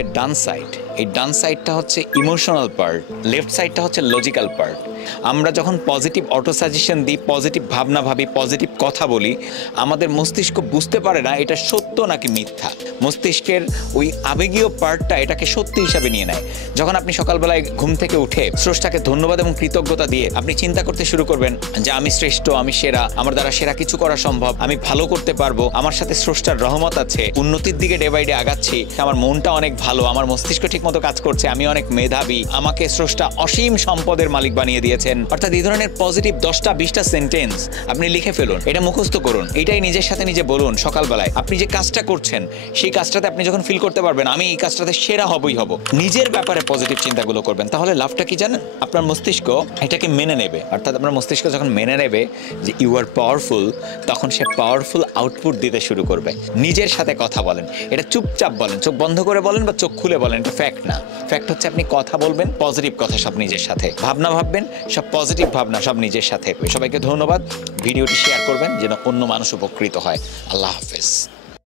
মস্তিষ্কের ডান সাইড, এই ডান সাইডটা হচ্ছে ইমোশনাল পার্ট, লেফট সাইডটা হচ্ছে লজিক্যাল পার্ট। আমরা যখন পজিটিভ অটো সাজেশন দিই, পজিটিভ ভাবনা ভাবি, পজিটিভ কথা বলি, আমাদের মস্তিষ্ক বুঝতে পারে না এটা সত্য নাকি মিথ্যা। মস্তিষ্কের ওই আবেগীয় পার্টটা এটাকে সত্যি হিসাবে নিয়ে নেয়। যখন আপনি সকালবেলায় ঘুম থেকে উঠে স্রষ্টাকে ধন্যবাদ এবং কৃতজ্ঞতা দিয়ে আপনি চিন্তা করতে শুরু করবেন যে আমি শ্রেষ্ঠ, আমি সেরা, আমার দ্বারা সেরা কিছু করা সম্ভব, আমি ভালো করতে পারবো, আমার সাথে স্রষ্টার রহমত আছে, উন্নতির দিকে ডে বাই ডে আগাচ্ছি, আমার মনটা অনেক ভালো, আমার মস্তিষ্ক ঠিকমতো কাজ করছে, আমি অনেক মেধাবী, আমাকে স্রষ্টা অসীম সম্পদের মালিক বানিয়ে দিয়েছেন। অর্থাৎ এই ধরনের পজিটিভ 10টা 20টা সেন্টেন্স আপনি লিখে ফেলুন, এটা মুখস্থ করুন, এটাই নিজের সাথে নিজে বলুন সকালবেলায়। আপনি যে কাজটা করছেন সেই কাজটাতে আপনি যখন ফিল করতে পারবেন আমি এই কাজটাতে সেরা হবই হব, নিজের ব্যাপারে পজিটিভ চিন্তাগুলো করবেন, তাহলে লাভটা কি জানেন? আপনার মস্তিষ্ক এটাকে মেনে নেবে। অর্থাৎ আপনার মস্তিষ্ক যখন মেনে নেবে যে ইউ আর পাওয়ারফুল, তখন সে পাওয়ারফুল আউটপুট দিতে শুরু করবে। নিজের সাথে কথা বলেন, এটা চুপচাপ বলেন, চোখ বন্ধ করে বলেন বা চোখ খুলে বলেন, এটা ফ্যাক্ট না। ফ্যাক্ট হচ্ছে আপনি কথা বলবেন, পজিটিভ কথা সব নিজের সাথে, ভাবনা ভাববেন, সব পজিটিভ ভাবনা সব নিজের সাথে। সবাইকে ধন্যবাদ, ভিডিওটি শেয়ার করবেন যেন অন্য মানুষ উপকৃত হয়। আল্লাহ হাফেজ।